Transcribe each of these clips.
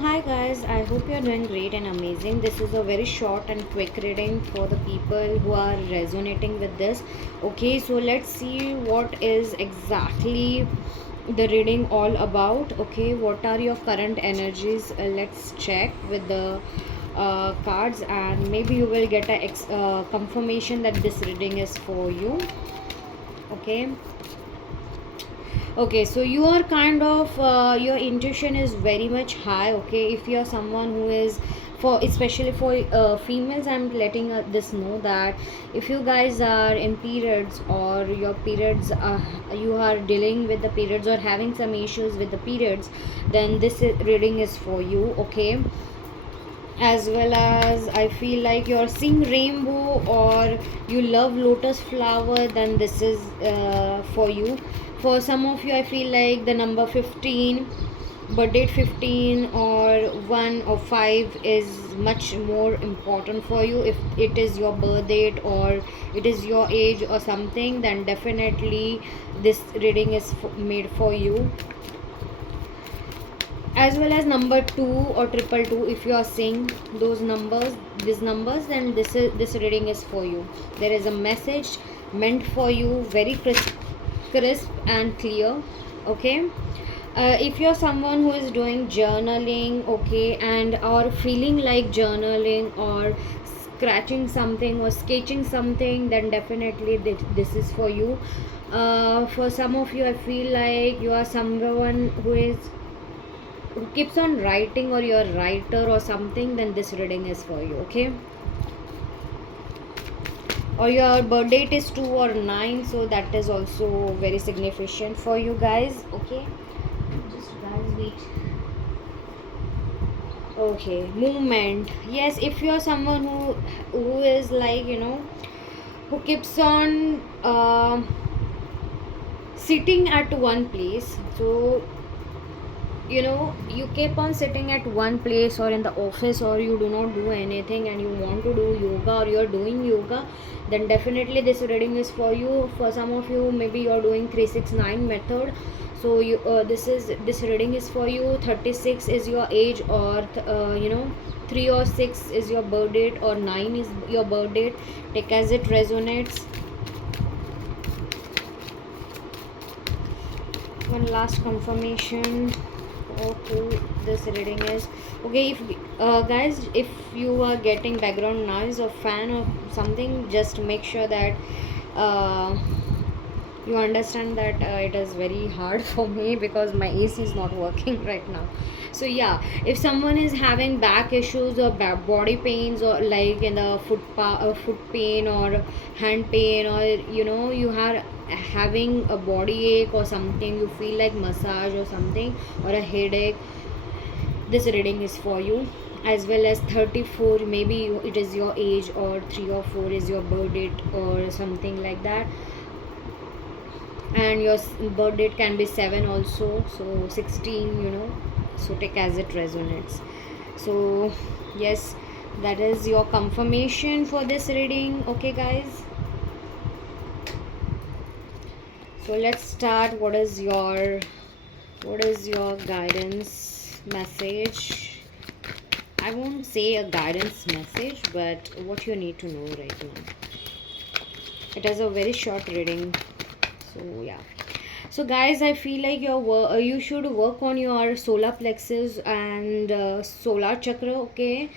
hi guys, I hope you're doing great and amazing. This is a very short and quick reading for the people who are resonating with this. Okay, so let's see what is exactly the reading all about. Okay, what are your current energies? Let's check with the cards, and maybe you will get a confirmation that this reading is for you. Okay. Okay, so you are kind of your intuition is very much high. Okay, if you are someone who is for especially for females, I'm letting this know that if you guys are in periods or your periods you are dealing with the periods or having some issues with the periods, then this reading is for you. Okay, as well as I feel like you're seeing rainbow or you love lotus flower, then this is for you. For some of you, I feel like the number 15, but date 15 or 1 or 5 is much more important for you. If it is your birth date or it is your age or something, then definitely this reading is made for you. As well as number 2 or triple two, if you are seeing these numbers, then this reading is for you. There is a message meant for you, very crisp and clear. Okay, if you're someone who is doing journaling, okay, and or feeling like journaling or scratching something or sketching something, then definitely this is for you. For some of you, I feel like you are someone who keeps on writing or you're a writer or something, then this reading is for you. Okay, or your birth date is 2 or 9, so that is also very significant for you guys. Okay, just guys wait. Okay, movement. Yes, if you're someone who is like, who keeps on sitting at one place, so you keep on sitting at one place or in the office, or you do not do anything and you want to do yoga or you're doing yoga, then definitely this reading is for you. For some of you, maybe you're doing 369 method, so this reading is for you. 36 is your age, or 3 or 6 is your birth date, or 9 is your birth date. Take as it resonates. One last confirmation. Okay, this reading is okay. If guys, if you are getting background noise or fan or something, just make sure that uh, you understand that it is very hard for me because my AC is not working right now. So yeah, if someone is having back issues or body pains, or like in the foot pain or hand pain, or you are having a body ache or something, you feel like massage or something, or a headache, this reading is for you. As well as 34, maybe it is your age, or 3 or 4 is your birth date or something like that, and your birth date can be 7 also, so 16, so take as it resonates. So yes, that is your confirmation for this reading. Okay guys, so let's start. What is your guidance message? I won't say a guidance message, but what you need to know right now. It is a very short reading, so yeah. So guys, I feel like you should work on your solar plexus and solar chakra. Okay,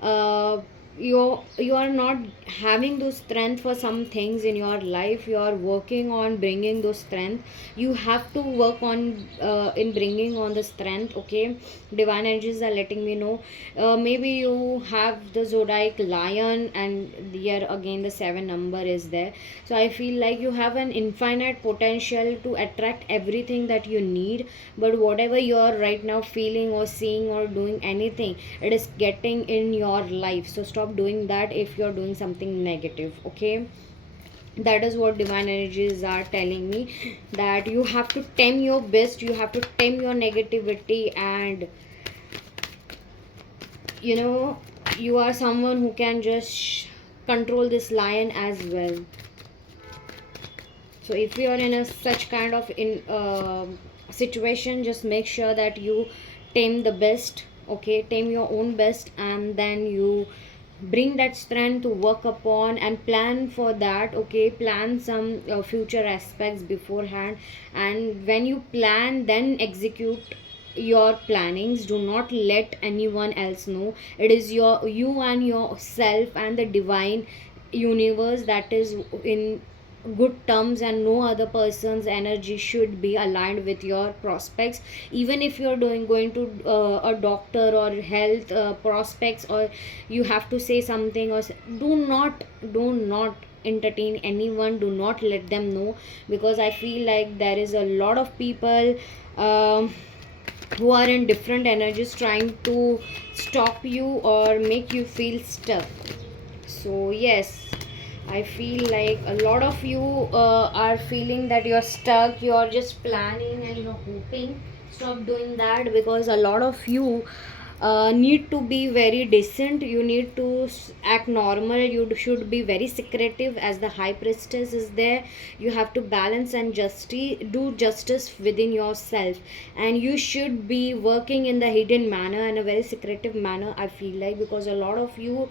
uh, you are not having those strength for some things in your life. You are working on bringing those strength. You have to work on in bringing on the strength. Okay, divine energies are letting me know. Maybe you have the zodiac lion, and here again the 7 number is there. So I feel like you have an infinite potential to attract everything that you need, but whatever you're right now feeling or seeing or doing anything, it is getting in your life. So stop doing that if you're doing something negative. Okay, that is what divine energies are telling me, that you have to tame your best, you have to tame your negativity, and you are someone who can just control this lion as well. So if you are in a such kind of in situation, just make sure that you tame the best. okay, tame your own best, and then you bring that strength to work upon and plan for that. Okay, plan some future aspects beforehand, and when you plan, then execute your plannings. Do not let anyone else know. It is you and yourself and the divine universe that is in good terms, and no other person's energy should be aligned with your prospects. Even if you're doing going to a doctor or health prospects, or you have to say something, or do not entertain anyone. Do not let them know, because I feel like there is a lot of people who are in different energies trying to stop you or make you feel stuck. So yes, I feel like a lot of you are feeling that you're stuck, you're just planning and you're hoping. Stop doing that, because a lot of you need to be very decent. You need to act normal. You should be very secretive, as the high priestess is there. You have to balance and do justice within yourself, and you should be working in the hidden manner, in a very secretive manner, I feel like, because a lot of you,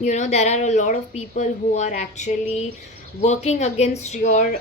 there are a lot of people who are actually working against your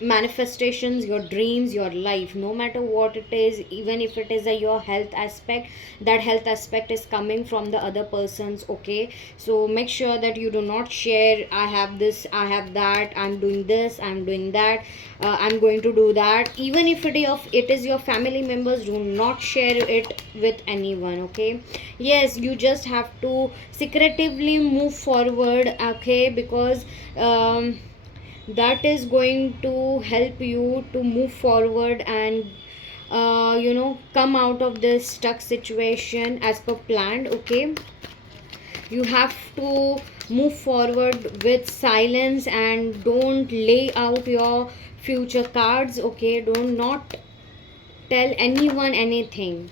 manifestations, your dreams, your life, no matter what it is. Even if it is your health aspect, that health aspect is coming from the other persons. Okay, so make sure that you do not share, I have this, I have that, I'm doing this, I'm doing that, I'm going to do that. Even if it is your family members, do not share it with anyone. Okay, yes, you just have to secretively move forward. Okay, because that is going to help you to move forward and come out of this stuck situation as per planned. Okay, you have to move forward with silence, and don't lay out your future cards. Okay, don't not tell anyone anything.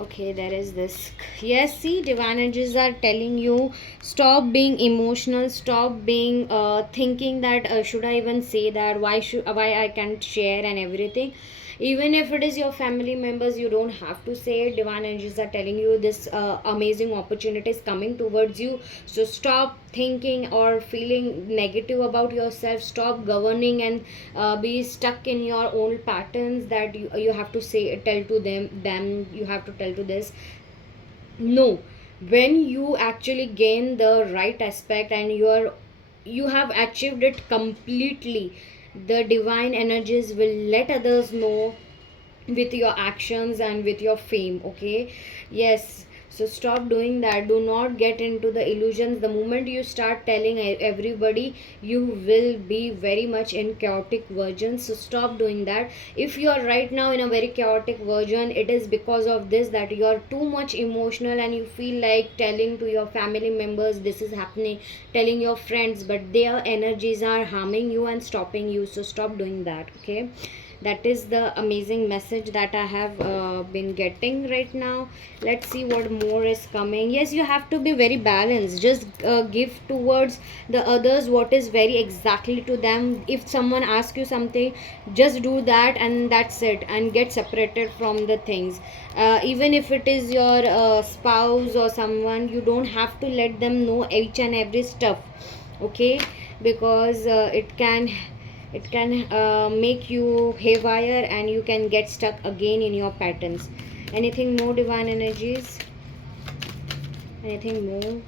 Okay, there is this. Yes, see, divine energies are telling you, stop being emotional, stop being thinking that should I even say that, why I can't share and everything. Even if it is your family members, you don't have to say it. Divine energies are telling you this amazing opportunity is coming towards you. So stop thinking or feeling negative about yourself. Stop governing and be stuck in your own patterns, that you have to say, tell to them you have to tell to this. No, when you actually gain the right aspect and you have achieved it completely, the divine energies will let others know with your actions and with your fame. Okay, yes, so stop doing that. Do not get into the illusions. The moment you start telling everybody, you will be very much in chaotic version. So stop doing that. If you are right now in a very chaotic version, it is because of this, that you are too much emotional and you feel like telling to your family members this is happening, telling your friends, but their energies are harming you and stopping you. So stop doing that. Okay, that is the amazing message that I have been getting right now. Let's see what more is coming. Yes, you have to be very balanced. Just give towards the others what is very exactly to them. If someone asks you something, just do that, and that's it, and get separated from the things. Even if it is your spouse or someone, you don't have to let them know each and every stuff. Okay, because it can make you haywire, and you can get stuck again in your patterns. Anything more, divine energies? Anything more?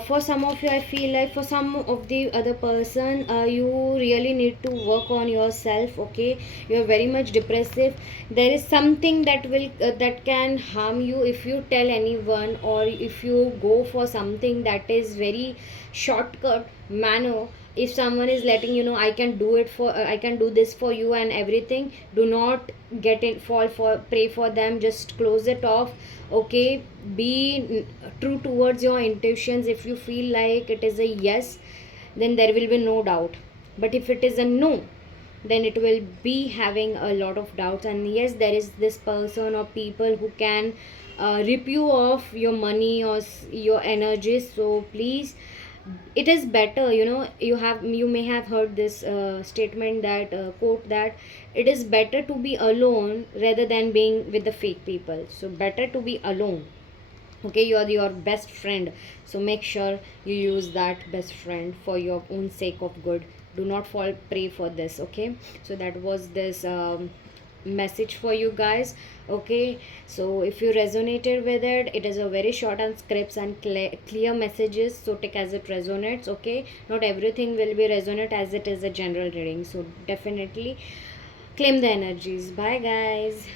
For some of you, I feel like for some of the other person, you really need to work on yourself. Okay, you're very much depressive. There is something that can harm you if you tell anyone, or if you go for something that is very shortcut manner. If someone is letting you know, I can do this for you and everything, do not get it, fall for, pray for them, just close it off. Okay, be true towards your intuitions. If you feel like it is a yes, then there will be no doubt. But if it is a no, then it will be having a lot of doubts. And yes, there is this person or people who can rip you off your money or your energies. So please, It is better, you may have heard this statement, that quote, that it is better to be alone rather than being with the fake people. So better to be alone. Okay, you are your best friend, so make sure you use that best friend for your own sake of good. Do not fall prey for this. Okay, so that was this message for you guys. Okay, so if you resonated with it, it is a very short and scripts and clear messages, so take as it resonates. Okay, not everything will be resonate as it is a general reading, so definitely claim the energies. Bye guys.